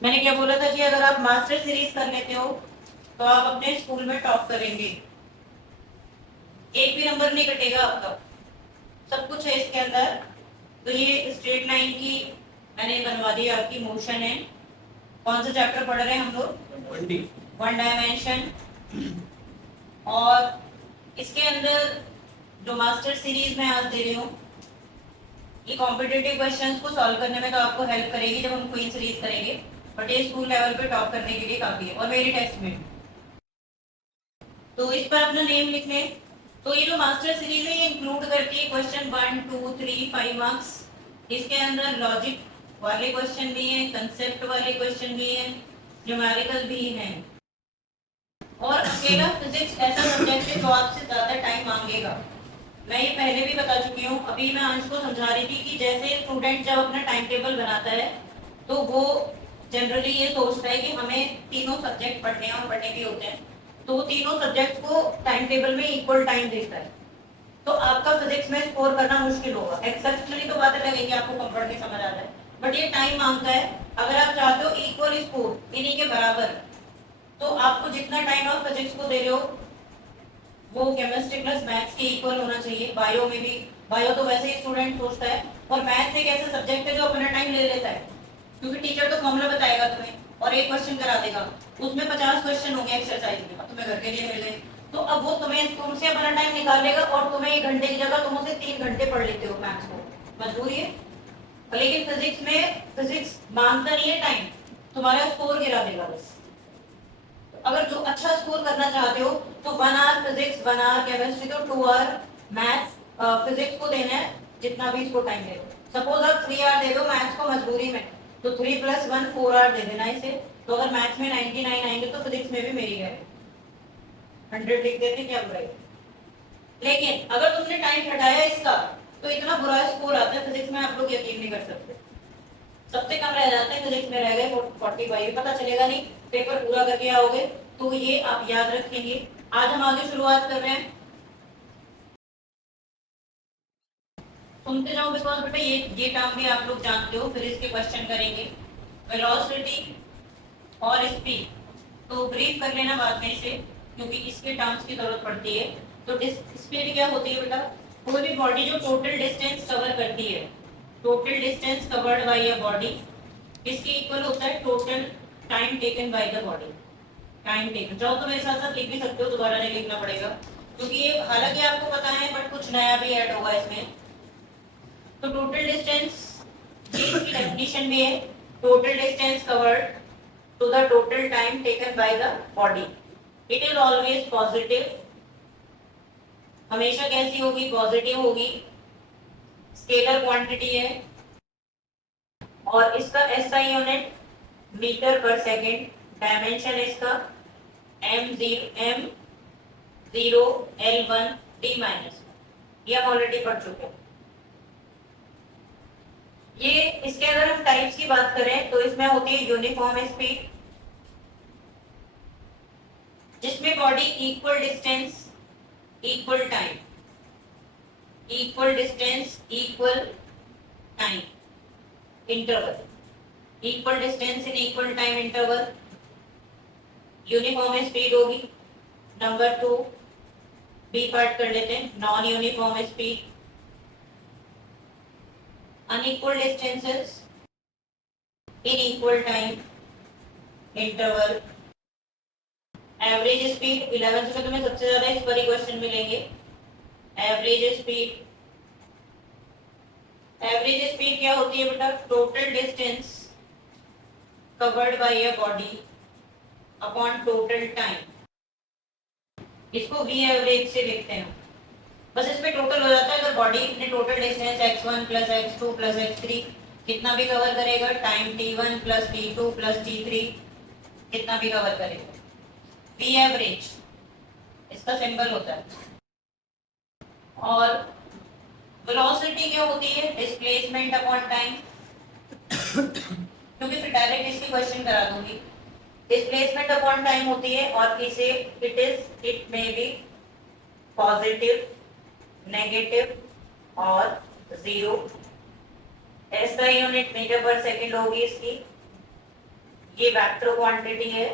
मैंने क्या बोला था कि अगर आप मास्टर सीरीज कर लेते हो तो आप अपने स्कूल में टॉप करेंगे, एक भी नंबर नहीं कटेगा आपका, सब कुछ है इसके अंदर। तो ये स्ट्रेट लाइन की मैंने बनवा दी, आपकी मोशन है। कौन सा चैप्टर पढ़ रहे हैं हम लोग? One dimension. और इसके अंदर जो मास्टर सीरीज मैं आज दे रही हूँ, ये कॉम्पिटेटिव क्वेश्चंस को सॉल्व करने में तो आपको हेल्प करेगी जब हम क्वीन सीरीज करेंगे, बट ये स्कूल लेवल पे टॉप करने के लिए काफी है, और मेरी टेस्ट में। तो इस पर अपना नेम लिख लें। तो ये जो मास्टर सीरीज है ये इंक्लूड करती है क्वेश्चन 1, 2, 3, 5 मार्क्स। इसके अंदर लॉजिक वाले क्वेश्चन भी हैं, कंसेप्ट वाले क्वेश्चन भी हैं, न्यूमेरिकल भी हैं। और अकेला फिजिक्स ऐसा सब्जेक्ट है जो आपसे ज्यादा टाइम मांगेगा। मैं ये पहले भी बता चुकी हूँ, अभी मैं अंश को समझा रही थी कि जैसे स्टूडेंट जब अपना टाइम टेबल बनाता है तो वो जनरली ये सोचता है कि हमें तीनों सब्जेक्ट पढ़ने हैं और पढ़ने भी होते हैं, तो वो तीनों सब्जेक्ट को टाइम टेबल में इक्वल टाइम देता है। तो आपका फिजिक्स में स्कोर करना मुश्किल होगा। एक्सेप्शनली तो बातें लगेंगी, आपको कम पढ़ के समझ आता है, बट ये टाइम मांगता है। अगर आप चाहते हो इक्वल स्कोर इन्हीं के बराबर, तो आपको जितना टाइम आप फिजिक्स को दे रहे हो वो केमिस्ट्री प्लस मैथ्स के इक्वल होना चाहिए। बायो में भी, बायो तो वैसे ही स्टूडेंट सोचता है, और मैथ्स एक ऐसा सब्जेक्ट है जो अपना टाइम ले लेता है, क्योंकि टीचर तो फॉर्मूला बताएगा तुम्हें और एक क्वेश्चन करा देगा, उसमें 50 क्वेश्चन होंगे एक्सरसाइज में, तुम्हें घर के लिए मिल गए, तो अब वो तुम्हें तुमसे अपना टाइम निकाल लेगा, और तुम्हें 1 घंटे की जगह तुम उसे 3 घंटे पढ़ लेते हो मैथ्स को, मजबूरी है। लेकिन फिजिक्स में फिजिक्स मांगता नहीं है टाइम, तुम्हारा स्कोर गिरा देगा बस। अगर जो अच्छा स्कोर करना चाहते हो तो 1 आवर फिजिक्स, 1 आवर केमिस्ट्री, तो 2 आवर मैथ्स फिजिक्स को देना है, जितना भी इसको टाइम दे दो। सपोज आप 3 आवर दे दो मैथ्स को मजबूरी में, तो 3 + 1 4 आवर दे देना इसे। तो अगर मैथ्स में 99 आएंगे तो फिजिक्स में भी मेरी है 100 लिख देते, क्या बुराई। लेकिन अगर तुमने टाइम घटाया इसका तो इतना बुरा स्कोर आता है फिजिक्स में, आप लोग यकीन नहीं कर सकते। सबसे कम रह जाते हैं फिजिक्स में, रह गए 45, पता चलेगा नहीं, पेपर पूरा करके आओगे। तो ये आप याद रखेंगे। आज हम आगे शुरुआत कर रहे हैं, सुनते जाओ, बिकॉज बेटा ये टर्म भी आप लोग जानते हो, फिर इसके क्वेश्चन करेंगे। वेलोसिटी और स्पीड तो ब्रीफ कर लेना बाद में से, क्योंकि इसके टर्म्स की जरूरत पड़ती है। तो स्पीड क्या होती है बेटा? कोई भी बॉडी जो टोटल डिस्टेंस कवर करती है, total distance covered by a body, किसके इक्वल होता है? Total time taken by the body. Time taken, चाहो तो मेरे साथ साथ लिख भी सकते हो, दोबारा नहीं लिखना पड़ेगा, क्योंकि ये हालांकि आपको पता है बट कुछ नया भी ऐड होगा इसमें। तो टोटल डिस्टेंस की डेफिनेशन भी है, total distance covered to the total time taken by the body. It is always positive. हमेशा कैसी होगी? पॉजिटिव होगी। स्केलर क्वांटिटी है और इसका SI यूनिट मीटर पर सेकेंड। डायमेंशन इसका M0L1D-, ये हम ऑलरेडी पढ़ चुके हैं। ये इसके अगर हम टाइप्स की बात करें तो इसमें होती है यूनिफॉर्म स्पीड, जिसमें body equal distance equal time, equal distance equal time interval, equal distance in equal time interval, uniform speed होगी। नंबर 2 बी पार्ट कर लेते हैं, non uniform speed, unequal distances in equal time interval, average speed. 11th में तुम्हें सबसे ज्यादा इस पर ही क्वेश्चन मिलेंगे। एवरेज स्पीड, एवरेज स्पीड क्या होती है बेटा? Total distance covered by a body upon total time. इसको वी एवरेज से लिखते हैं, बस इसमें टोटल हो जाता है। अगर बॉडी ने total distance x1 + x2 + x3 कितना भी कवर करेगा, टाइम t1 + t2 + t3 कितना भी कवर करेगा, वी एवरेज इसका सिंबल होता है। और वेलोसिटी क्या होती है? डिस्प्लेसमेंट अपॉन टाइम, क्योंकि फिर डायरेक्ट इसकी क्वेश्चन करा दूंगी। डिस्प्लेसमेंट अपॉन टाइम होती है, और इसे इट में बी पॉजिटिव, नेगेटिव और जीरो। SI यूनिट मीटर पर सेकेंड होगी इसकी। ये वेक्टर क्वांटिटी है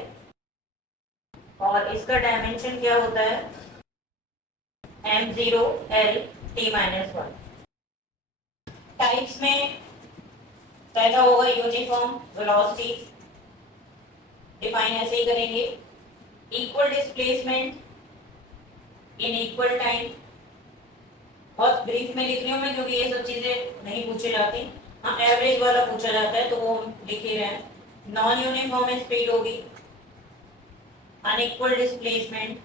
और इसका डायमेंशन क्या होता है m0 l t minus 1। Types में पहला होगा यूनिफॉर्म वेलोसिटी, डिफाइन ऐसे ही करेंगे, equal displacement in equal time. बहुत ब्रीफ में लिख रही हूँ मैं क्योंकि ये सब चीजें नहीं पूछी जाती। हाँ एवरेज वाला पूछा जाता है तो वो लिख ही रहे हैं। नॉन यूनिफॉर्म स्पीड होगी, unequal displacement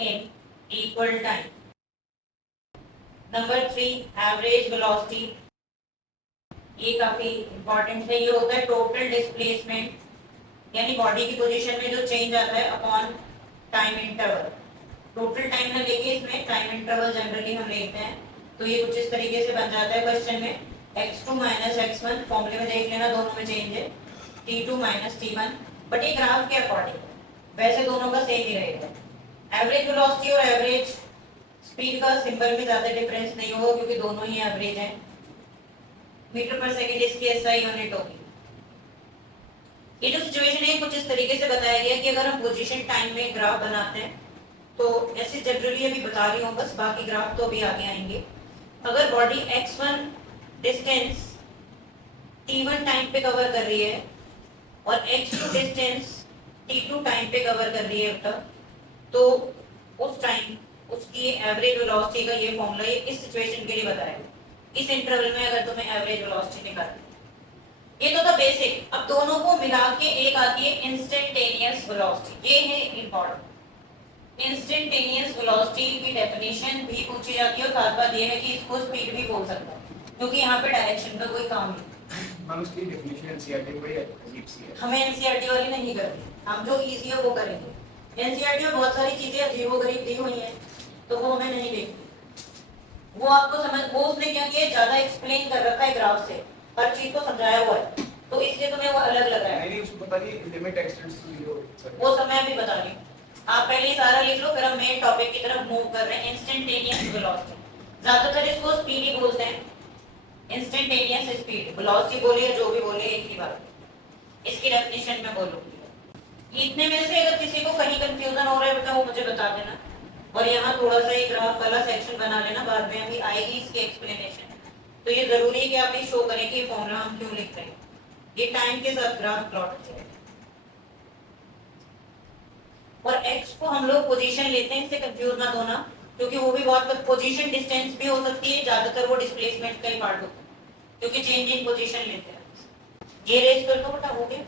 in equal time. Number 3 average velocity, ये काफी इंपॉर्टेंट है। ये होता है टोटल डिस्प्लेसमेंट, यानी बॉडी की पोजीशन में जो चेंज आता है upon time interval. Total time ना लेके इसमें टाइम इंटरवल जनरली हम लेते हैं, तो ये कुछ इस तरीके से बन जाता है क्वेश्चन में x2 माइनस x1, फॉर्मूले में देख लेना दोनों में चेंज है t2 माइनस t1, बट ये ग्राफ के अकॉर्डिंग वैसे दोनों का सेम ही रहेगा। एवरेज वेलोसिटी और एवरेज स्पीड का सिंबल में ज्यादा डिफरेंस नहीं होगा क्योंकि दोनों ही एवरेज हैं। मीटर पर सेकंड इसकी एसआई यूनिट होगी। ये जो सिचुएशन है कुछ इस तरीके से बताया गया कि अगर हम पोजीशन टाइम में ग्राफ बनाते हैं तो ऐसे जनरली अभी बता रही हूँ बस, बाकी ग्राफ तो अभी आगे आएंगे। अगर body x1 distance t1 time पे कवर कर रही है और x2 डिस्टेंस t2 टाइम पे कवर कर रही है अब तक, तो उस टाइम उसकी एवरेज वेलोसिटी का ये फॉर्मूला है इस सिचुएशन के लिए बताया इस इंटरवल में अगर तुम्हें एवरेज वेलोसिटी निकालनी। ये तो था बेसिक। अब दोनों को मिला के एक आती है इंस्टेंटेनियस वेलोसिटी, ये है इंपॉर्टेंट। इंस्टेंटेनियस वेलोसिटी की डेफिनेशन भी पूछी जाती है और खास बात ये है कि इसको स्पीड भी बोल सकता है क्योंकि यहाँ पे डायरेक्शन का कोई काम नहीं। मैम उसकी डेफिनेशन एनसीईआरटी में बड़ी अजीब सी है। हमें एनसीईआरटी वाली नहीं करनी, हम जो इजी है वो करेंगे। एनसीईआरटी में बहुत सारी चीजें अजीबोगरीब दी हुई हैं तो वो हमें नहीं देखनी। वो आपको समझ, वो उसने क्या किया ज्यादा एक्सप्लेन कर रखा है ग्राफ से, हर चीज को समझाया हुआ है तो इसलिए तुम्हें वो अलग लग रहा है। नहीं उसको बता दी लिमिट एक्सटेंड्स टू 0। वो सब मैं भी बता रही हूँ, आप पहले सारा लिख लो फिर हम मेन टॉपिक की तरफ मूव कर रहे हैं। इंस्टेंटेनियस वेलोसिटी, ज्यादातर इसको स्पीड ही बोलते हैं। इंस्टेंटेनियस स्पीड, वेलोसिटी बोलिए जो भी बोलिए एक ही बात, इसकी डेफिनेशन में बोलूंगी। इतने में से अगर किसी को कहीं कंफ्यूजन हो रहा है बेटा वो मुझे बता देना, और यहाँ थोड़ा सा एक ग्राफ वाला सेक्शन बना लेना, बाद में अभी आएगी इसकी एक्सप्लेनेशन। तो ये जरूरी है कि आप ये शो करें कि ये फॉर्मूला हम क्यों लिख रहे हैं, ये टाइम के साथ ग्राफ प्लॉट करें। और x को हम लोग पोजीशन लेते हैं, इससे कंफ्यूज मत होना क्योंकि वो भी बहुत पोजीशन डिस्टेंस भी हो सकती है, ज्यादातर वो डिस्प्लेसमेंट का ही पार्ट होता है क्योंकि चेंज इन पोजीशन लेते हैं। ये रेस कर दो बेटा, हो गया।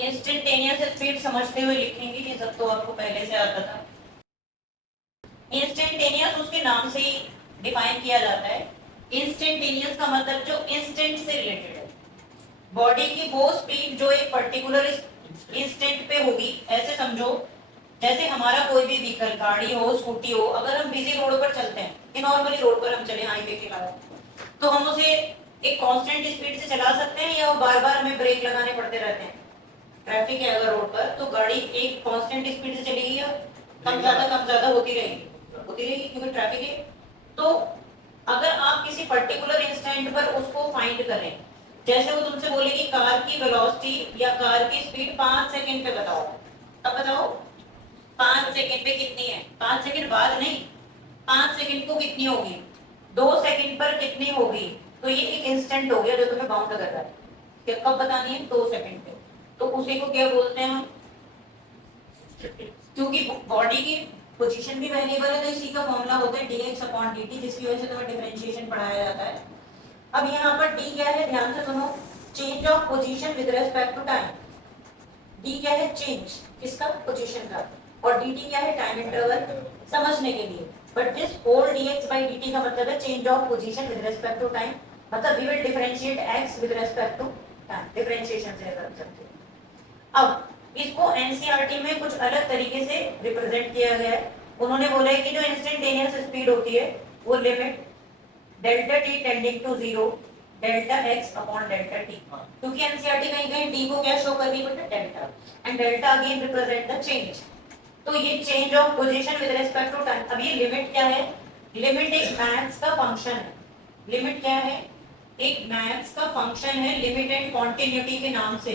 इंस्टेंटेनियस स्पीड समझते हुए लिखेंगे, ये सब तो आपको पहले से आता था। इंस्टेंटेनियस उसके नाम से ही डिफाइन किया जाता है। इंस्टेंटेनियस का मतलब जो इंस्टेंट से रिलेटेड है, बॉडी की वो स्पीड जो एक पर्टिकुलर इंस्टेंट पे होगी। ऐसे समझो जैसे हमारा कोई भी व्हीकल, गाड़ी हो, स्कूटी हो, अगर हम बिजी रोड पर चलते हैं कि नॉर्मली रोड पर हम चले हाईवे के अलावा, तो हम उसे एक कांस्टेंट स्पीड से चला सकते हैं या बार बार हमें ब्रेक लगाने पड़ते रहते हैं। ट्रैफिक है अगर रोड पर तो गाड़ी एक कांस्टेंट स्पीड से चलेगी या कम ज्यादा होती रहेगी क्योंकि ट्रैफिक है। तो अगर आप किसी पर्टिकुलर इंस्टेंट पर उसको फाइंड करें, जैसे वो तुमसे बोलेगी कार की वेलोसिटी या कार की स्पीड 5 सेकंड पे बताओ, अब बताओ 5 सेकंड पे कितनी है, 5 सेकंड बाद नहीं, 5 सेकंड को कितनी होगी, 2 सेकंड पर कितनी होगी। तो ये एक इंस्टेंट हो गया जो तुम्हें बाउंड कर रहा है कि कब बतानी है, 2 सेकंड पे। तो उसी को क्या बोलते हैं हम, क्योंकि बॉडी की पोजीशन भी वेरिएबल है तो इसी का फॉर्मूला होता है dx/dt, जिसकी वजह से तुम्हें डिफरेंशिएशन पढ़ाया जाता है। अब यहाँ पर d क्या है, ध्यान से सुनो, change of position with respect to time. d क्या है, चेंज किसका, पोजीशन का, और dt क्या है, टाइम इंटरवल, समझने के लिए। बट दिस होल dx/dt का मतलब है change of position with respect to time, मतलब we will differentiate x with respect to time, differentiation से कर सकते हैं। अब इसको एनसीईआरटी में कुछ अलग तरीके से रिप्रेजेंट किया गया है। उन्होंने बोला है कि जो इंस्टेंटेनियस स्पीड होती है वो limit delta t tending to 0 delta x upon delta t, क्योंकि एनसीईआरटी कहीं कहीं t को क्या शो कर रही है, delta, and delta again represent the change. तो ये change of position with respect to time. अब ये लिमिट क्या है, लिमिट एक मैथ्स का फंक्शन है। लिमिट क्या है, एक मैथ्स का फंक्शन है लिमिट एंड कॉन्टिन्यूटी के नाम से,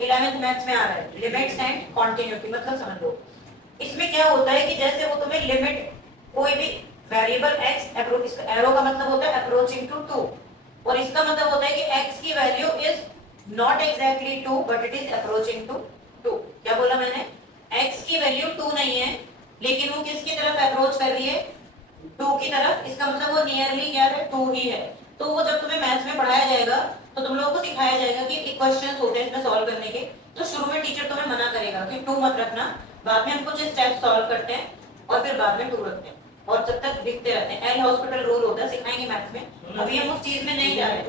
11th मैथ्स में आ रहा है, लिमिट्स एंड कॉन्टिन्यूटी। मतलब समझ लो इसमें क्या होता है कि जैसे वो तुम्हें लिमिट कोई भी वेरिएबल x अप्रोच, एरो का मतलब होता है अप्रोचिंग टू 2 और इसका मतलब होता है कि x की value is not exactly 2 but it is approaching to 2। क्या बोला मैंने? x की वैल्यू 2 नहीं है लेकिन वो किसकी तरफ अप्रोच कर रही है? 2 की तरफ। इसका मतलब वो नियरली क्या है? 2 ही है। तो वो जब तुम्हें मैथ्स में पढ़ाया जाएगा तो तुम लोगों को सिखाया जाएगा कि इक्वेशंस होते हैं इसमें सॉल्व करने के, तो शुरू में टीचर तुम्हें मना करेगा कि 2 मत रखना, बाद में हम कुछ स्टेप सॉल्व करते हैं और फिर बाद में 2 रखते हैं और जब तक दिखते रहते हैं। एल हॉस्पिटल रूल होता है, सिखाएंगे मैथ्स में, अभी हम उस चीज में नहीं जा रहे।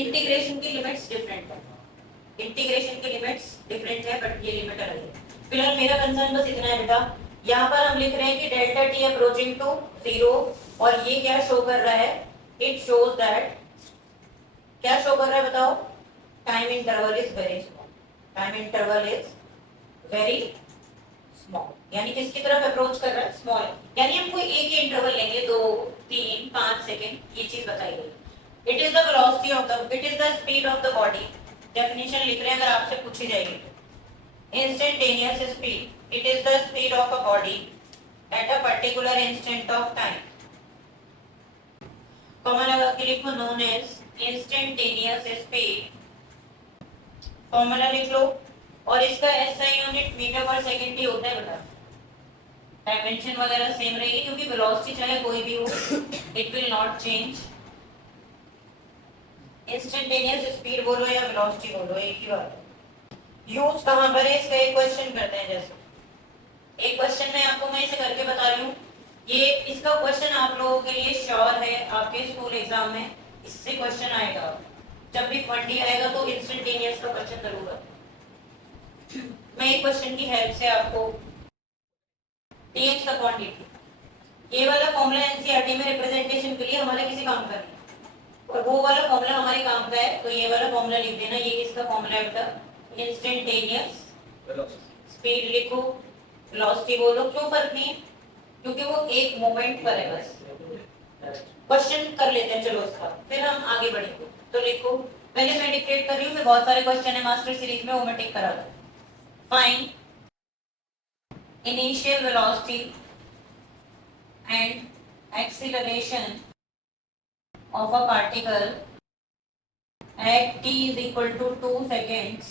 इंटीग्रेशन की लिमिट्स डिफरेंट है, इंटीग्रेशन की लिमिट्स डिफरेंट है बट ये लिमिट अलग है। फिलहाल मेरा कंसर्न बस इतना है बेटा, यहाँ पर हम लिख रहे हैं कि डेल्टा टी अप्रोचिंग टू 0 और ये क्या शो कर रहा है? इट शोज दैट, क्या शो कर रहा है बताओ? Time interval is very small, time interval is very small. यानी किसकी तरफ अप्रोच कर रहा है? स्मॉल। यानी हम कोई एक ही इंटरवल लेंगे, 2 3 5 सेकंड, ये चीज बताई गई। It is the velocity of the, it is the speed of the body. Definition लिख रहे हैं अगर आपसे पूछी जाएगी। Instantaneous speed, it is the speed of a body at a particular instant of time. Comma लगा के लिखो known as instantaneous speed। Formula लिख लो और इसका SI यूनिट मीटर पर सेकंड ही होता है बेटा। डायमेंशन वगैरह सेम रहेगी क्योंकि वेलोसिटी चाहे कोई भी हो it will not change. Instantaneous speed बोलो या वेलोसिटी बोलो एक ही बात है। यूज कहां पर है इसका? एक क्वेश्चन करते हैं। जैसे एक क्वेश्चन में आपको मैं इसे करके बता रही हूँ, ये इसका क्वेश्चन आप लोगों के लिए श्योर है, आपके स्कूल एग्जाम में इससे क्वेश्चन आएगा। जब भी 1D आएगा तो इंस्टेंटेनियस का क्वेश्चन जरूर है। मैं एक क्वेश्चन की हेल्प से आपको dx अपॉन dt, ये वाला फॉर्मूला एनसीईआरटी में रिप्रेजेंटेशन के लिए हमारे किसी काम का नहीं और वो वाला फॉर्मूला हमारे काम का है, तो ये वाला फॉर्मूला लिख देना। ये इसका फॉर्मूला है बेटा, इंस्टेंटेनियस स्पीड लिखो, वेलोसिटी बोलो, क्यों फर्क नहीं है? क्योंकि वो एक मोमेंट पर है बस। क्वेश्चन कर लेते हैं चलो उसका, फिर हम आगे बढ़ेंगे। तो लिखो, पहले मैं डिक्टेट कर रही हूँ, फिर बहुत सारे क्वेश्चन है मास्टर सीरीज में, वो मैं टिक करा दूँ। Find initial velocity and acceleration of a particle at t is equal to 2 seconds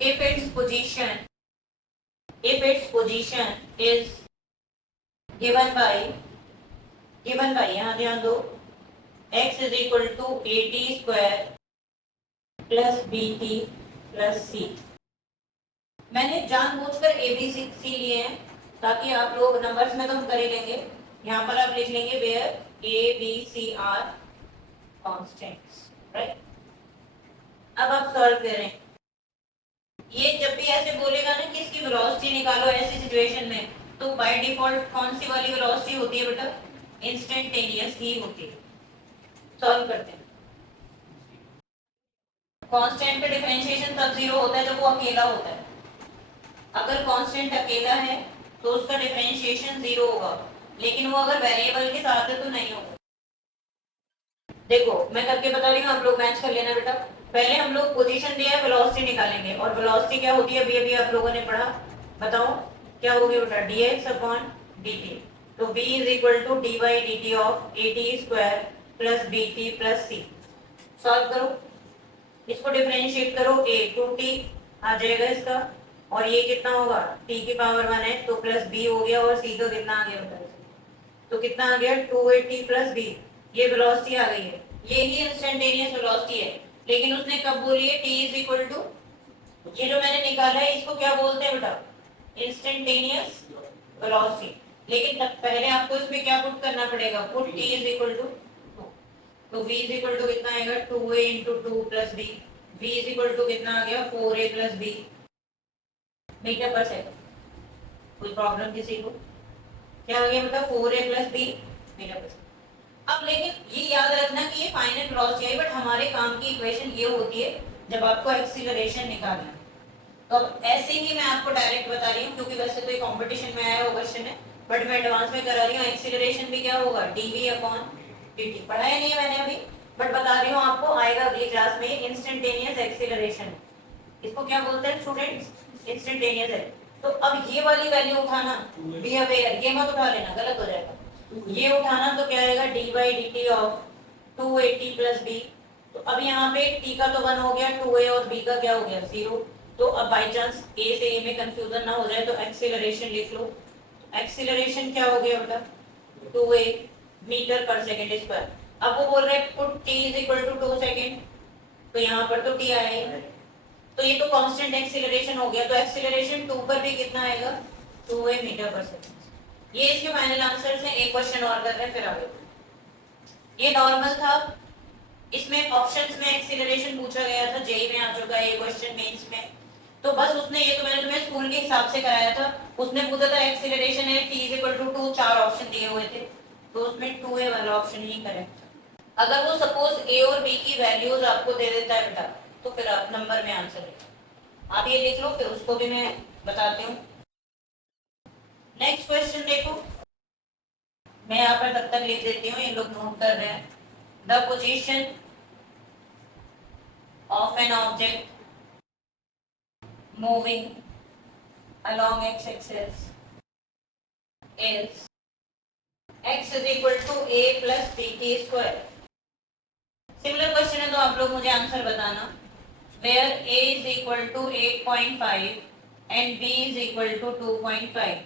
if its position is given by यहाँ ध्यान दो, x is equal to at square plus bt plus c। मैंने जानबूझकर a b c लिए हैं ताकि आप लोग नंबर्स में तो हम कर ही लेंगे, यहाँ पर आप लिख लेंगे where a b c are constants, right. अब आप सॉल्व करें। ये जब भी ऐसे बोलेगा ना कि इसकी वेलोसिटी निकालो ऐसी सिचुएशन में, तो बाय डिफॉल्ट कौन सी वाली वेलोसिटी होती है बेटा? इंस्टेंटेनियस ही होती है। सॉल्व करते हैं। कांस्टेंट का डिफरेंशिएशन तब 0 होता है जब वो अकेला होता है। अगर कांस्टेंट अकेला है तो उसका डिफरेंशिएशन 0 होगा, लेकिन वो अगर वेरिएबल के साथ है तो नहीं होगा। देखो मैं करके बता रही हूँ, आप लोग मैच कर लेना बेटा। पहले हम लोग पोजीशन दिया है, वेलोसिटी निकालेंगे, और वेलोसिटी क्या होती है अभी आप लोगों ने पढ़ा, बताओ क्या होगी बेटा? dx upon dt। तो v is equal to dy dt of at square plus bt plus c। Solve करो, इसको डिफरेंशिएट करो, a 2t आ जाएगा इसका, और ये कितना होगा? t की पावर 1 है तो प्लस b हो गया, और c का कितना आ गया बेटा? तो कितना आ गया? 2at plus b। ये वेलोसिटी आ गई है, ये ही इंस्टेंटेनियस वेलोसिटी है। लेकिन उसने कब बोली है? t इज इक्वल टू, ये जो मैंने निकाला है इसको क्या बोलते हैं बेटा? Instantaneous velocity. लेकिन तब पहले आपको इसमें क्या पुट करना पड़ेगा? Put t is equal to 2। तो v इज इक्वल टू कितना आएगा? 2a into 2 plus b। v is equal to कितना आ गया? 4a plus b मीटर पर सेकंड। कोई प्रॉब्लम किसी को? क्या आ गया बेटा? 4a plus b मीटर पर सेकंड। अब लेकिन ये याद रखना कि ये फाइनाइट वेलोसिटी है, बट हमारे काम की इक्वेशन ये होती है जब आपको एक्सीलरेशन निकालना है। तो अब ऐसे ही मैं आपको डायरेक्ट बता रही हूँ, क्योंकि वैसे तो ये कंपटीशन में आया हुआ क्वेश्चन है, बट मैं एडवांस में करा रही हूँ। एक्सीलरेशन भी क्या होगा, dv अपॉन dt। पढ़ाया नहीं है मैंने अभी, बट बता रही हूँ आपको, आएगा अगली क्लास में। इंस्टेंटेनियस एक्सीलरेशन, इसको क्या बोलते हैं स्टूडेंट्स, इंस्टेंटेनियस है। तो अब ये वाली वैल्यू उठाना, बी अवेयर, ये मत उठा लेना, गलत हो जाएगा। ये उठाना तो क्या आएगा, d by d t of 280 plus b. तो अब यहाँ पे t का तो 1 हो गया, 2a और b का क्या हो गया 0। तो अब बाई चांस a से a में कंफ्यूजन ना हो जाए तो एक्सीलरेशन लिख लो। एक्सीलरेशन क्या हो गया बेटा, 2a मीटर पर सेकेंड स्क्वायर। अब वो बोल रहे हैं put t is equal to 2 second, तो यहाँ पर तो t आएगा, तो ये तो कांस्टेंट एक्सीलरेशन हो गया। तो एक्सीलरेशन 2 पर भी कितना आएगा, 2a मीटर पर सेकेंड। ये इसके फाइनल आंसर्स हैं। एक क्वेश्चन और कर रहे हैं फिर आगे। ये नॉर्मल था, इसमें ऑप्शंस में एक्सीलरेशन पूछा गया था, जेई में आ चुका है ये क्वेश्चन मेंस में। तो बस उसने, ये तो मैंने तुम्हें स्कूल के हिसाब से कराया था, उसने पूछा था एक्सीलरेशन है t is equal to 2, 4 option दिए हुए थे, तो उसमें 2a वाला ऑप्शन ही करेक्ट था। अगर वो सपोज a और b की वैल्यूज आपको दे देता है बेटा, तो फिर आप नंबर में आंसर लिखो। आप ये लिख लो, फिर उसको भी मैं बताती हूँ। नेक्स्ट क्वेश्चन देखो, मैं यहाँ पर तब तक लिख देती हूँ, ये लोग नोट कर रहे हैं। The position of an object moving along x-axis is x is equal to a plus bt square। Similar question है तो आप लोग मुझे आंसर बताना। where a is equal to 8.5 and b is equal to 2.5।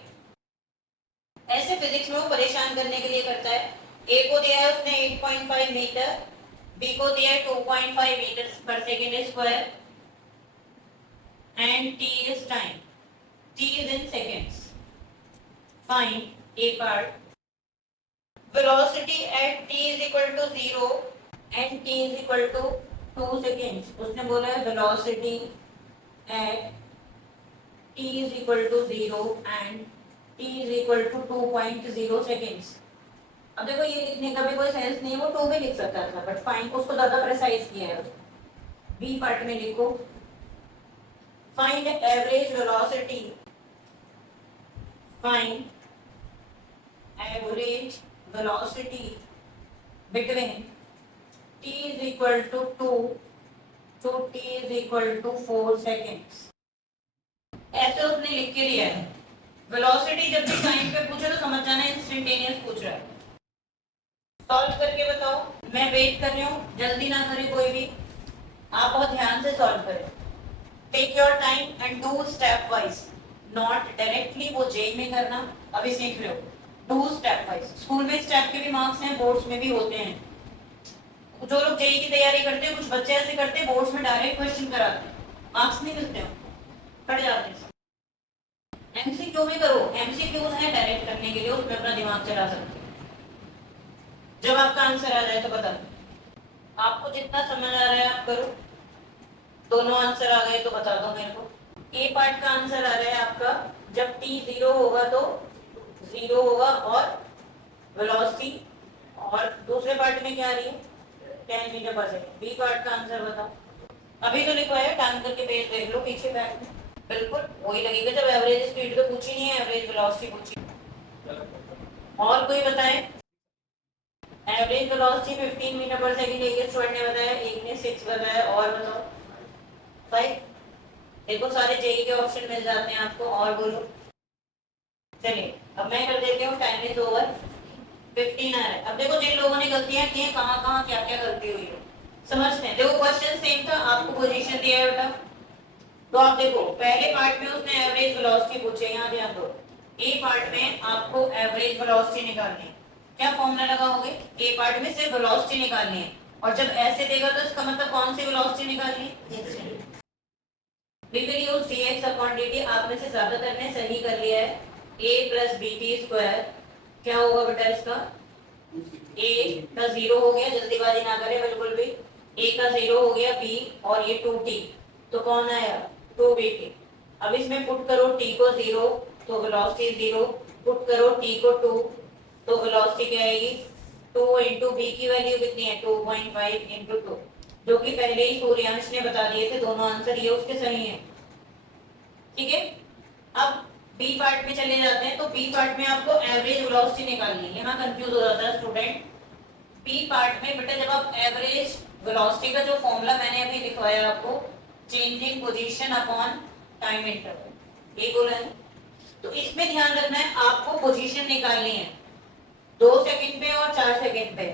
ऐसे फिजिक्स में वो परेशान करने के लिए करता है। a को दिया है उसने 8.5 मीटर, b को दिया है 2.5 मीटर पर second square, and t is time, t is in seconds। Find a part, velocity at t is equal to 0 and t is equal to 2 seconds। उसने बोला है velocity at t is equal to 0 and t is equal to 2.0 seconds। अब देखो ये लिखने का भी कोई सेंस नहीं है, वो 2 भी लिख सकता था, बट फाइंड उसको ज्यादा प्रिसाइज किया है उसने। बी पार्ट में लिखो, find average velocity, find average velocity between t is equal to 2 to t is equal to 4 seconds। ऐसे उसने लिख के लिया है। वेलोसिटी जब भी टाइम पे पूछे तो समझ जाना इंस्टेंटेनियस पूछ रहा है। सॉल्व करके बताओ, मैं वेट कर रही हूँ, जल्दी ना करे कोई भी, आप बहुत ध्यान से सॉल्व करें। Take your time and do step wise, not directly वो जेई में करना, अभी सीख रहे हो, डू स्टेप वाइज। स्कूल में स्टेप के भी मार्क्स हैं, बोर्ड्स में भी होते हैं। जो लोग जेई की तैयारी करते हैं, कुछ बच्चे ऐसे करते हैं बोर्ड्स में डायरेक्ट क्वेश्चन कराते हैं, मार्क्स नहीं मिलते हैं, कट जाते हैं। एमसीक्यू में करो, एमसीक्यूज हैं डायरेक्ट करने के लिए, उसमें अपना दिमाग चला सकते हो। जब आपका आंसर आ जाए तो बता दो, आपको जितना समझ आ रहा है आप करो। दोनों आंसर आ गए तो बता दो मेरे को। ए पार्ट का आंसर आ रहा है आपका, जब t 0 होगा तो 0 होगा और वेलोसिटी, और दूसरे पार्ट में क्या आ रही है 10 मीटर पर सेकंड। बी पार्ट का आंसर बताओ। अभी तो लिखवाया, टर्न करके पेज देख लो पीछे बैक में, बिल्कुल वही लगेगा जब एवरेज स्पीड तो पूछी नहीं है, एवरेज वेलोसिटी पूछी। और कोई बताए, एवरेज वेलोसिटी 15 मीटर पर सेकंड एक स्टूडेंट ने बताया, एक ने 6 बताया, और बताओ 5। देखो सारे जेई के ऑप्शन मिल जाते हैं आपको। और बोलो, चलिए अब मैं कर देती हूँ, टाइम इज ओवर, 15 आ रहा है। अब देखो जिन लोगों ने गलतियां की हैं, कहाँ कहाँ क्या क्या गलती हुई है समझते हैं। देखो क्वेश्चन सेम था, आपको पोजीशन दिया है बेटा, तो आप देखो पहले पार्ट में उसने एवरेज वेलोसिटी पूछी है, यहाँ ध्यान दो। ए पार्ट में आपको एवरेज वेलोसिटी निकालनी है, क्या फॉर्मूला लगाओगे, ए पार्ट में सिर्फ वेलोसिटी निकालनी है, और जब ऐसे देगा तो इसका मतलब कौन सी वेलोसिटी निकालनी है, we will use dx upon dt। आपने से ज्यादातर ने सही कर लिया है। a plus bt स्क्वायर क्या होगा बेटा इसका, a का 0 हो गया, जल्दीबाजी ना करें बिल्कुल भी, a का 0 हो गया, b और ये 2t, तो कौन आया 2bt। अब इसमें पुट करो t को 0 तो वेलोसिटी 0, पुट करो t को 2 तो वेलोसिटी क्या आएगी 2 इंटू बी की वैल्यू कितनी है 2.5 इंटू 2, जो कि पहले ही सूर्यांश ने बता दिए थे। दोनों आंसर ये उसके सही हैं, ठीक है। अब बी पार्ट में चले जाते हैं, तो बी पार्ट में आपको एवरेज वेलोसिटी निकालनी है। यहाँ कंफ्यूज हो जाता है स्टूडेंट। बी पार्ट में बेटा जब आप एवरेज वेलोसिटी का जो फॉर्मूला मैंने अभी लिखवाया आपको, changing position upon time interval, ये बोला है। तो इसमें ध्यान रखना है, आपको पोजीशन निकालनी है 2 सेकंड पे और 4 सेकंड पे।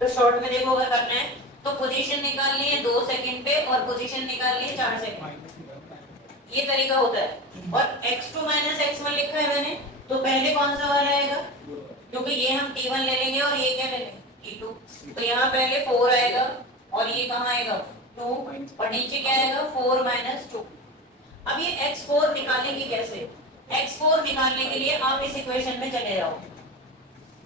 तो शॉर्ट में देखो अगर करना है तो पोजीशन निकालनी है 2 सेकंड पे और पोजीशन निकालनी है 4 सेकंड, ये तरीका होता है। और x2 x1 लिखा है मैंने, तो पहले कौन सा वाला आएगा, क्योंकि ये हम t1 ले लेंगे और ये क्या ले लेंगे t2, तो यहाँ पहले 4 आएगा और ये कहाँ आएगा 2, और नीचे क्या आएगा 4 - 2। अब ये x4 निकालेंगे कैसे, x4 निकालने के लिए आप इस इक्वेशन में चले जाओ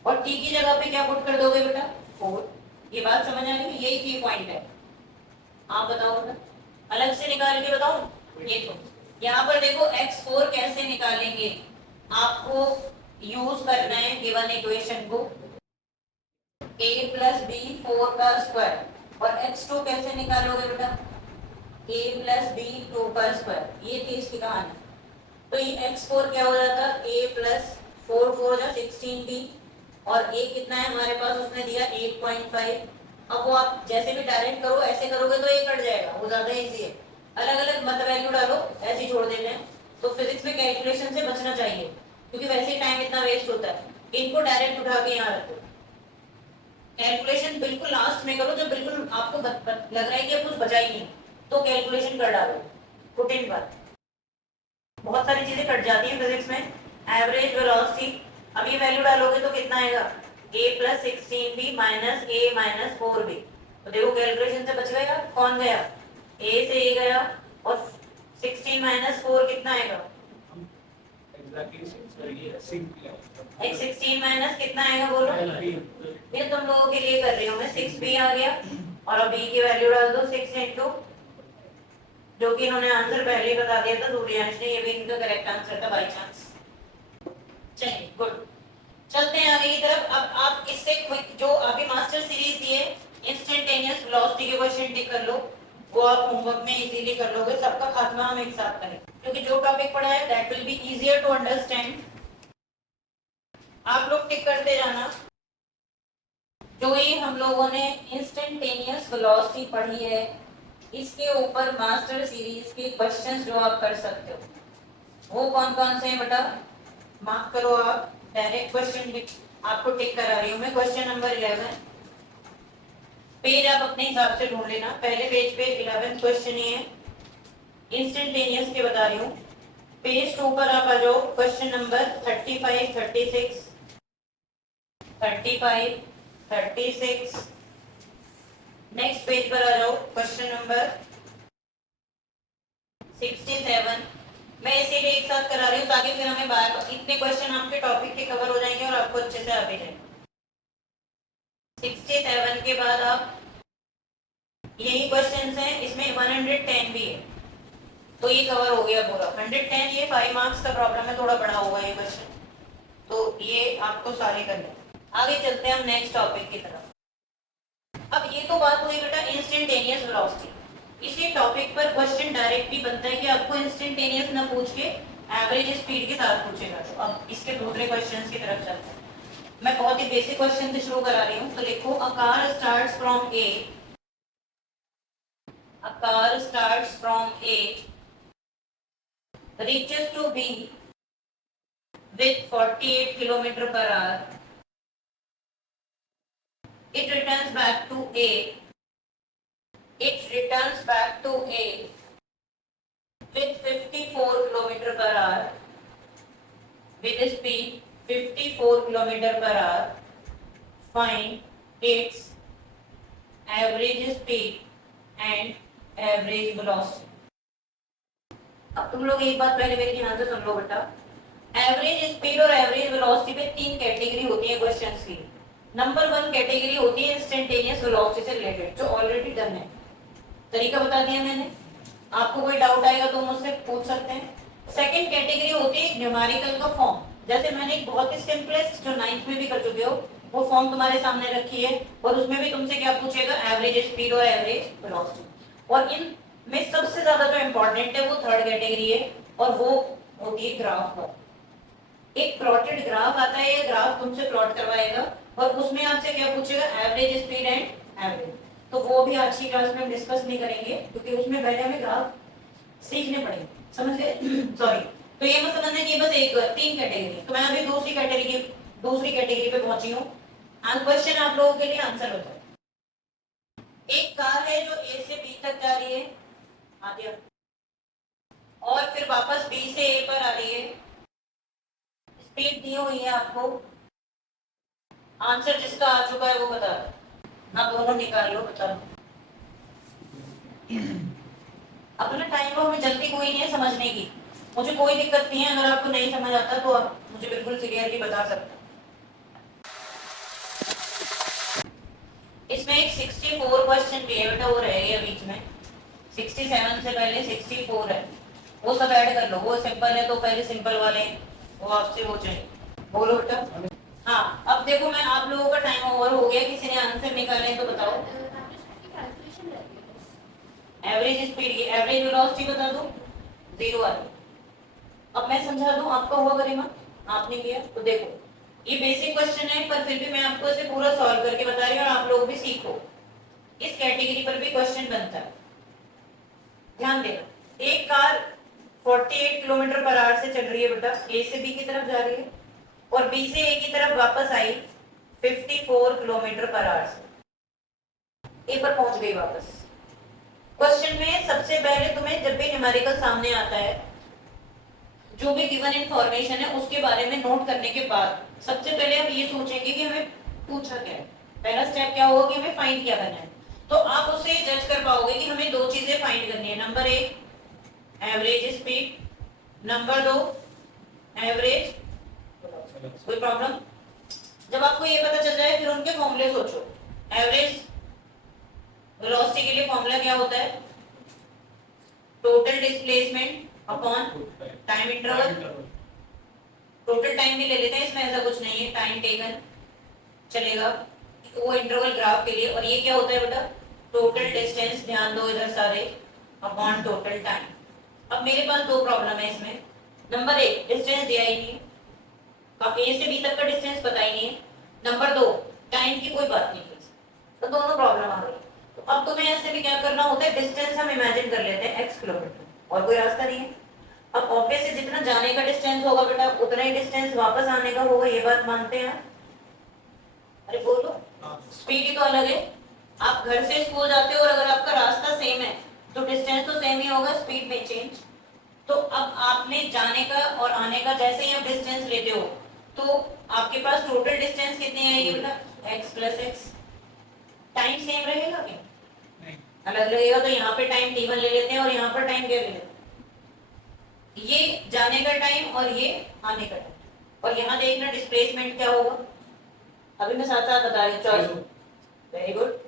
और t की जगह पे क्या पुट कर दोगे बेटा 4। ये बात समझ आ गई, यही की पॉइंट है। आप बताओ बेटा, अलग से निकाल के बताओ। ये तो यहाँ पर देखो x4 कैसे निकालेंगे, आपको यूज करना है गिवन इक्वेशन को a + b 4 का स्क्वायर, और x2 कैसे निकालोगे बेटा a + b 2 का स्क्वायर, ये थी इसकी कहानी। तो ये x4 क्या हो जाता है a + 4 4 जा 16b, और a कितना है हमारे पास, उसने दिया 8.5। अब वो आप जैसे भी डायरेक्ट करो, ऐसे करोगे तो ये कट जाएगा, वो ज्यादा इजी है। अलग अलग मत वैल्यू डालो, ऐसे ही छोड़ देते हैं। तो फिजिक्स में कैलकुलेशन से बचना चाहिए, क्योंकि वैसे ही टाइम इतना वेस्ट होता है। इनको डायरेक्ट उठा के यहाँ रखो, कैलकुलेशन बिल्कुल लास्ट में करो, जब बिल्कुल आपको लग रहा है कि अब कुछ बचा ही नहीं, तो कैलकुलेशन कर डालो पुट इन पर। बहुत सारी चीजें कट जाती हैं फिजिक्स में। एवरेज वेलोसिटी, अब ये वैल्यू डालोगे तो कितना आएगा a + 16b - a - 4b। तो देखो कैलकुलेशन से बच गया, कौन गया a से a गया, और 16 - 4 कितना आएगा एक 16 कितना आएगा बोलो, ये तुम लोगों के लिए कर रही हूँ मैं। 6b आ गया, और अब b की वैल्यू डाल दो 6 × जो कि इन्होंने आंसर पहले ही बता दिया था सूर्यांश ने, ये भी इनका करेक्ट आंसर था बाय चांस। चलिए गुड, चलते हैं आगे की तरफ। अब आप इससे क्विक जो अभी मास्टर सीरीज दिए इंस्टेंटेनियस वेलोसिटी के क्वेश्चन टिक कर लो, वो आप होमवर्क में इजीली कर लोगे। सबका खात्मा हम एक साथ करें, क्योंकि जो टॉपिक पढ़ा है that will be easier to understand. आप लोग टिक करते जाना। जो ये हम लोगों ने इंस्टेंटेनियस वेलोसिटी पढ़ी है, इसके ऊपर मास्टर सीरीज के क्वेश्चंस जो आप कर सकते हो वो कौन कौन से हैं बेटा, मार्क करो आप। डायरेक्ट क्वेश्चन आपको टिक करा रही हूँ मैं। क्वेश्चन नंबर 11, पेज आप अपने हिसाब से ढूंढ लेना। पहले पेज पे 11th क्वेश्चन ही है, इंस्टेंटेनियस के बता रही हूँ। पेज 2 पर आप आ जाओ, क्वेश्चन नंबर 35 36 35 36। नेक्स्ट पेज पर आ जाओ, क्वेश्चन नंबर 67। मैं इसीलिए एक साथ करा रही हूँ ताकि फिर हमें बार इतने क्वेश्चन आपके टॉपिक के कवर हो जाएंगे और आपको अच्छे से आते जाएंगे। 67 के बाद आप यही क्वेश्चंस हैं, इसमें 110 भी है, तो ये कवर हो गया पूरा 110। ये 5 मार्क्स का प्रॉब्लम है, थोड़ा बड़ा होगा ये क्वेश्चन, तो ये आपको सारे करने। आगे चलते हैं हम नेक्स्ट टॉपिक की तरफ। अब ये तो बात हुई बेटा इंस्टेंटेनियस वेलोसिटी। इसी टॉपिक पर क्वेश्चन डायरेक्ट भी बनता है कि आपको इंस्टेंटेनियस ना पूछ के एवरेज स्पीड के साथ पूछेगा। तो अब इसके दूसरे क्वेश्चंस की तरफ चलते हैं। मैं बहुत ही बेसिक क्वेश्चन से शुरू करा रही हूँ। तो लिखो, a car starts from A, a car starts from A, reaches to B with 48 km/h. It returns back to A. It returns back to A with 54 km/h with a speed 54 km/h. Find its average speed and average velocity. अब तुम लोग एक बात पहले मेरे ध्यान से सुन लो बेटा। एवरेज स्पीड और एवरेज वेलोसिटी पे 3 कैटेगरी होती है क्वेश्चंस की। नंबर 1 कैटेगरी होती है इंस्टेंटेनियस वेलोसिटी से रिलेटेड, जो ऑलरेडी डन है, तरीका बता दिया मैंने। आपको कोई डाउट आएगा तो मुझसे पूछ सकते हैं। सेकंड कैटेगरी होती है न्यूमेरिकल का फॉर्म, जैसे मैंने एक बहुत ही सिंपलेस्ट जो 9th में भी कर चुके हो वो फॉर्म तुम्हारे सामने रखी है, और उसमें भी तुमसे क्या पूछेगा, एवरेज स्पीड और एवरेज वेलोसिटी। और इन में सबसे ज्यादा जो इम्पोर्टेंट है वो थर्ड कैटेगरी है, और वो होती है ग्राफ पर। एक प्लॉटेड ग्राफ आता है, ये ग्राफ तुमसे प्लॉट करवाएगा और उसमें आपसे क्या पूछेगा, एवरेज स्पीड एंड एवरेज। तो वो भी आज की क्लास में हम डिस्कस नहीं करेंगे क्योंकि उसमें पहले हमें ग्राफ सीखने पड़ेंगे, समझ गए? सॉरी, तो ये मत समझना कि बस एक 3 कैटेगरी, तो मैं अभी दूसरी कैटेगरी पे पहुंची हूँ। क्वेश्चन आप लोगों के लिए आंसर होता है। एक कार है जो ए से बी तक जा रही है, आगे, और फिर वापस बी से ए पर आ रही है, स्पीड दी हुई है आपको, आंसर जिसका आ चुका है वो बता दो, आप दोनों निकाल लो, बता दो। अपना टाइम को, हमें जल्दी कोई नहीं है समझने की, मुझे कोई दिक्कत नहीं है, अगर आपको नहीं समझ आता तो आप मुझे बिल्कुल क्लियरली बता सकते हैं। इसमें एक 64 क्वेश्चन भी है बेटा, वो रह गया बीच में, 67 से पहले 64 है, वो सब ऐड कर लो। वो सिंपल है तो पहले सिंपल वाले वो आपसे हो जाए, बोलो बेटा। हाँ, अब देखो मैं आप लोगों का टाइम ओवर हो गया, किसी ने आंसर निकाले तो बताओ। एवरेज स्पीड की एवरेज वेलोसिटी बता दो, 0 वाली। अब मैं समझा दूं, आपका हुआ करेगा, आपने किया तो देखो, ये बेसिक क्वेश्चन है पर फिर भी मैं आपको इसे पूरा सॉल्व करके बता रही हूँ और आप लोग भी सीखो। इस कैटेगरी पर भी क्वेश्चन बनता है, ध्यान देना। एक कार 48 किलोमीटर पर आवर से चल रही है बेटा, ए से बी की तरफ जा रही है और बी से ए की तरफ वापस आई 54 किलोमीटर पर आवर से, ए पर पहुंच गई वापस। क्वेश्चन में सबसे पहले तुम्हें जब भी न्यूमेरिकल सामने आता है, जो भी गिवन इंफॉर्मेशन है उसके बारे में नोट करने के बाद सबसे पहले आप ये सोचेंगे कि हमें पूछा क्या है। पहला स्टेप क्या होगा कि हमें फाइंड क्या करना है, तो आप उससे जज कर पाओगे कि हमें दो चीजें फाइंड करनी है। Number 1 average speed, number 2 average, कोई प्रॉब्लम? जब आपको ये पता चल जाए फिर उनके फॉर्मूले सोचो। एवरेज वेलोसिटी के लिए फॉर्मूला क्या होता है, total displacement upon time interval. Total time भी ले लेते हैं, इसमें ऐसा कुछ नहीं है, टाइम टेकन चलेगा वो इंटरवल ग्राफ के लिए। और ये क्या होता है बेटा, टोटल डिस्टेंस, ध्यान दो इधर सारे, अपॉन टोटल टाइम। अब मेरे पास दो प्रॉब्लम है इसमें। नंबर 1 डिस्टेंस दिया ही नहीं है, ए से बी तक का डिस्टेंस पता ही नहीं है। नंबर 2 टाइम की कोई बात नहीं है, तो दोनों प्रॉब्लम आ गई। तो अब तुम्हें ऐसे भी क्या करना होता है, डिस्टेंस हम इमेजिन कर लेते हैं x किलोमीटर, और कोई रास्ता नहीं है। अब ऑब्वियस है जितना जाने का डिस्टेंस होगा बेटा उतना ही डिस्टेंस वापस आने का होगा, ये बात मानते हैं? अरे बोलो, स्पीड ही तो अलग है। आप घर से स्कूल जाते हो और अगर आपका रास्ता सेम है तो डिस्टेंस तो सेम ही होगा, स्पीड में चेंज। तो अब आपने जाने का और आने का जैसे ही आप डिस्टेंस लेते हो तो आपके पास टोटल डिस्टेंस कितनी आएगी बेटा, x plus x। Time same रहेगा क्या? नहीं, अलग लगेगा। तो यहाँ पे टाइम t1 ले लेते हैं और यहाँ पर टाइम क्या ले लेते हैं, ये जाने का टाइम और ये आने का टाइम। और यहाँ देखना डिस्प्लेसमेंट क्या होगा, अभी मैं साथ साथ बता रही हूँ, चॉइस। Very good.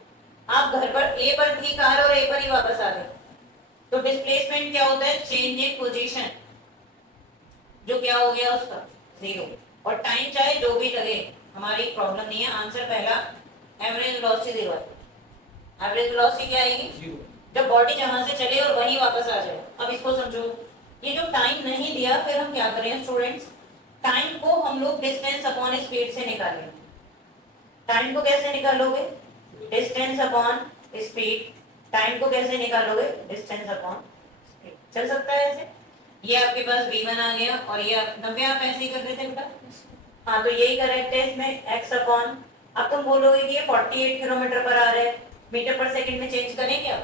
आप घर पर ए पर थी कार और ए पर ही वापस आ गए, तो डिस्प्लेसमेंट क्या होता है, चेंज इन पोजीशन, जो क्या हो गया उसका 0। और टाइम चाहे जो भी लगे हमारी प्रॉब्लम नहीं है, आंसर पहला एवरेज वेलोसिटी 0 है। एवरेज वेलोसिटी क्या आएगी, 0, जब बॉडी जहां से चले और वहीं वापस आ जाए। अब इसको समझो, ये जो टाइम नहीं दिया फिर हम क्या करें स्टूडेंट्स, टाइम को हम लोग डिस्टेंस अपॉन स्पीड से निकालेंगे। टाइम को कैसे निकालोगे, डिस्टेंस अपॉन स्पीड। टाइम को कैसे निकालोगे, डिस्टेंस अपॉन स्पीड। चल सकता है ऐसे? ये आपके पास v1 आ गया और ये नब्बे आप ऐसे ही कर देते बेटा। हाँ, तो यही करेक्ट है इसमें, x अपॉन, अब तुम बोलोगे कि ये 48 किलोमीटर पर आ रहा है, मीटर पर सेकंड में चेंज करें क्या,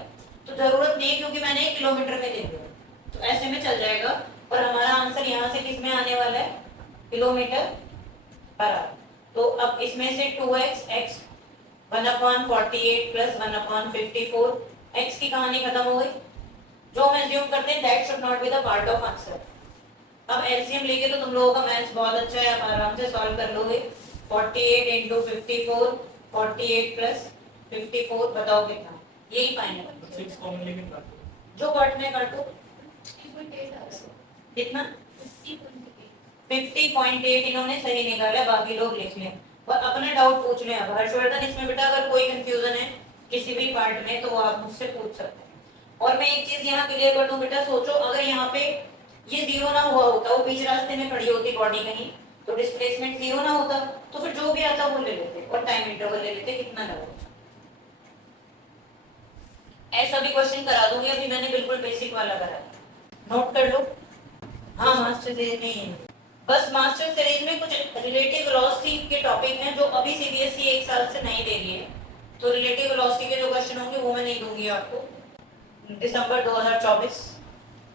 तो जरूरत नहीं क्योंकि मैंने किलोमीटर में दे दिया, तो ऐसे में चल जाएगा। और हमारा आंसर यहाँ से किस में आने वाला है, किलोमीटर पर आवर। तो अब इसमें से 2x, x 1/48 प्लस 1/54, x की कहानी खत्म हो गई। जो हम एज्यूम करते हैं that should not be the part of answer. अब एलसीएम लेके तो तुम लोगों का मैथ्स बहुत अच्छा है, आप आराम से सॉल्व कर लोगे। 48 into 54, 48 प्लस 54, बताओ कितना, यही फाइनल। 6 कॉमन लेके काटो, जो कट में काटो कितना, 50.8 इन्होंने सही निकाला, बाकी लोग लिख लें और अपना डाउट पूछ लें। अब हर्षवर्धन इसमें बेटा अगर कोई कंफ्यूजन है किसी भी पार्ट में तो वो आप मुझसे पूछ सकते हैं। और मैं एक चीज यहाँ क्लियर कर दूं बेटा, सोचो अगर यहाँ पे ये जीरो ना हुआ होता, वो बीच रास्ते में खड़ी होती बॉडी कहीं, तो डिस्प्लेसमेंट जीरो ना होता, तो फिर जो भी आता वो ले लेते और टाइम इंटरवल ले लेते कितना लगा। ऐसा भी क्वेश्चन करा दूंगी, अभी मैंने बिल्कुल बेसिक वाला करा, नोट कर लो। हाँ मास्टर सीरीज नहीं है, बस मास्टर सीरीज में कुछ रिलेटिव वेलोसिटी के टॉपिक हैं जो अभी सीबीएसई एक साल से नहीं दे रही है, तो रिलेटिव वेलोसिटी के जो क्वेश्चन होंगे वो मैं नहीं दूंगी आपको। दिसंबर 2024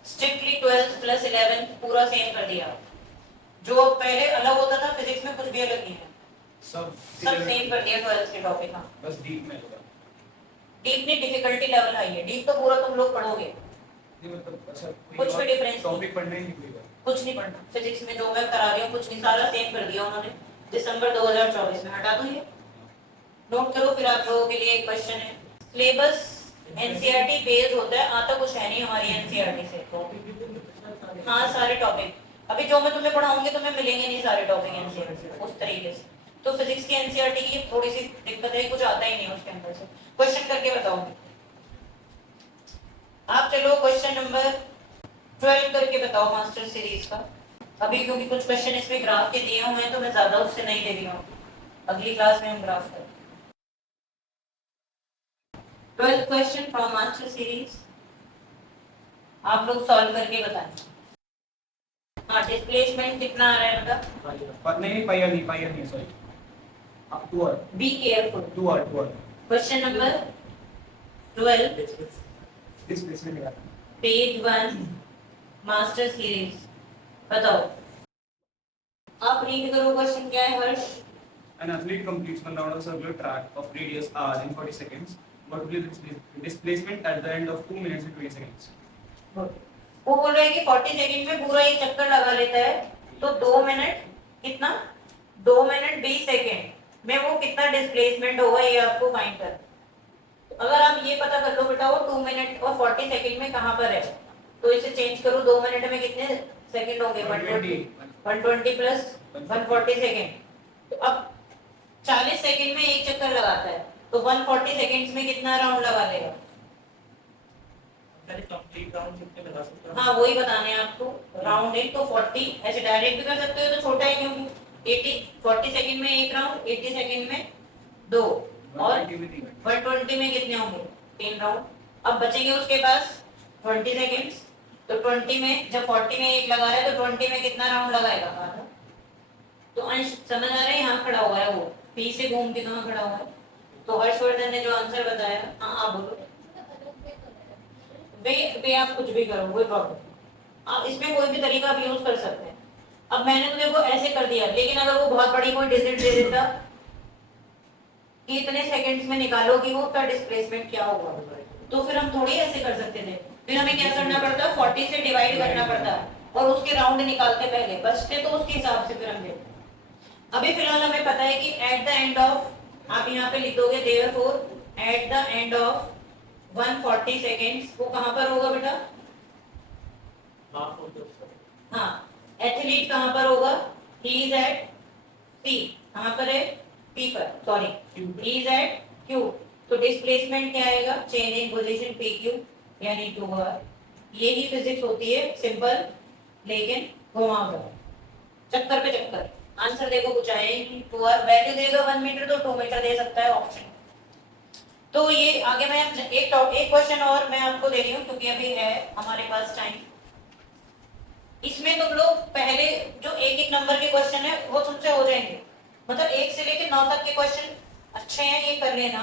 स्ट्रिक्टली 12th प्लस 11th पूरा सेम कर दिया, जो पहले अलग होता था फिजिक्स में कुछ भी अलग नहीं है, सब सेम कर दिया 12th के टॉपिक। हाँ बस डीप में होगा, डीप में डिफिकल्टी लेवल हाई है, डीप तो पूरा तुम लोग पढ़ोगे, नहीं मतलब ऐसा कुछ भी डिफरेंस टॉपिक पढ़ना ही नहीं पड़ेगा, कुछ नहीं पढ़ना फिजिक्स में, जो मैं करा रही हूँ कुछ नहीं, सारा सेम कर दिया उन्होंने दिसंबर 2024 में। हटा दूँ ये, नोट करो। फिर आप लोगों के लिए एक क्वेश्चन है, सिलेबस एनसीईआरटी बेस्ड होता है, आता कुछ है नहीं हमारी एनसीईआरटी से। हाँ सारे टॉपिक अभी जो मैं तुम्हें पढ़ाऊंगी तुम्हें मिलेंगे नहीं सारे टॉपिक एनसीईआरटी उस तरीके से, तो फिजिक्स की एनसीईआरटी की थोड़ी सी दिक्कत है, कुछ आता ही नहीं उसके अंदर से। क्वेश्चन करके बताऊंगी आप। चलो क्वेश्चन नंबर 12 करके बताओ मास्टर सीरीज का, अभी क्योंकि कुछ क्वेश्चन इसमें ग्राफ के दिए हुए हैं तो मैं ज्यादा उससे नहीं दे रही हूँ, अगली क्लास में हम ग्राफ करें। 12th question from master series, आप लोग सॉल्व करके बताएं। हाँ डिस्प्लेसमेंट कितना आ रहा है मतलब, पर नहीं पाया नहीं सॉरी, अब 2 R be careful. 2 R question number 12 displacement निकालना, पेज 1 मास्टर सीरीज, बताओ। आप रीड करो क्वेश्चन क्या है हर्ष। An athlete completes one round of circular track of radius r in 40 seconds. What will be the displacement at the end of 2 minutes and 20 seconds? वो बोल रहा है कि 40 सेकंड में पूरा एक चक्कर लगा लेता है, तो 2 मिनट कितना, 2 मिनट 20 सेकंड में वो कितना डिस्प्लेसमेंट होगा ये आपको फाइंड कर। अगर आप ये पता कर लो बेटा वो 2 मिनट और 40 सेकंड में कहाँ पर है, तो इसे चेंज करो, 2 मिनट में कितने सेकंड होंगे, 120 प्लस 140 सेकंड, तो अब 40 सेकंड में एक चक्कर लगाता है, तो 140 सेकंड्स में कितना राउंड लगा लेगा। हाँ वही बताने हैं आपको, राउंड एक तो 40, ऐसे डायरेक्ट भी कर सकते हो तो छोटा है क्योंकि 40 सेकंड में एक राउंड, 80 सेकंड में 2, और 120 में कितने होंगे 3 राउंड। अब बचेंगे उसके पास 20 सेकंड्स, तो 20 में जब 40 में एक लगा रहा है तो 20 में कितना राउंड लगाएगा आधा। तो अंश समझ आ रहा है, यहाँ खड़ा हुआ है वो, पी से घूम के कहाँ खड़ा हुआ है, तो हर्षवर्धन ने जो आंसर बताया। हाँ आप बोलो, वे आप कुछ भी करो कोई प्रॉब्लम, आप इसमें कोई भी तरीका आप यूज कर सकते हैं। अब मैंने तो देखो ऐसे कर दिया, लेकिन अगर वो बहुत बड़ी कोई डिजिट दे देता कि इतने सेकंड्स में निकालो कि वो का डिस्प्लेसमेंट क्या होगा, तो फिर हम थोड़ी ऐसे कर सकते थे, फिर हमें क्या करना पड़ता, 40 से डिवाइड करना पड़ता और उसके राउंड निकालते पहले, बचते तो उसके हिसाब से फिर हम देखते। अभी फिलहाल हमें पता है कि एट द एंड ऑफ, आप यहाँ पे लिख दोगे therefore at the end of 140 seconds वो कहाँ पर होगा बेटा, हाँ एथलीट कहाँ पर होगा, ही इज एट पी, कहाँ पर है पी पर, sorry he is at Q, तो डिस्प्लेसमेंट क्या आएगा, change in position P Q यानी 2r। यही फिजिक्स होती है सिंपल, लेकिन घुमाकर चक्कर पे चक्कर। आंसर देखो कुछ आया ही नहीं, 2r वैल्यू देगा 1 मीटर तो 2 मीटर दे सकता है ऑप्शन। तो ये आगे मैं एक क्वेश्चन और मैं आपको दे रही हूँ क्योंकि अभी है हमारे पास टाइम। इसमें तुम लोग पहले जो एक नंबर के क्वेश्चन है वो तुमसे हो जाएंगे, मतलब 1 से लेकर 9 तक के क्वेश्चन अच्छे हैं ये कर लेना,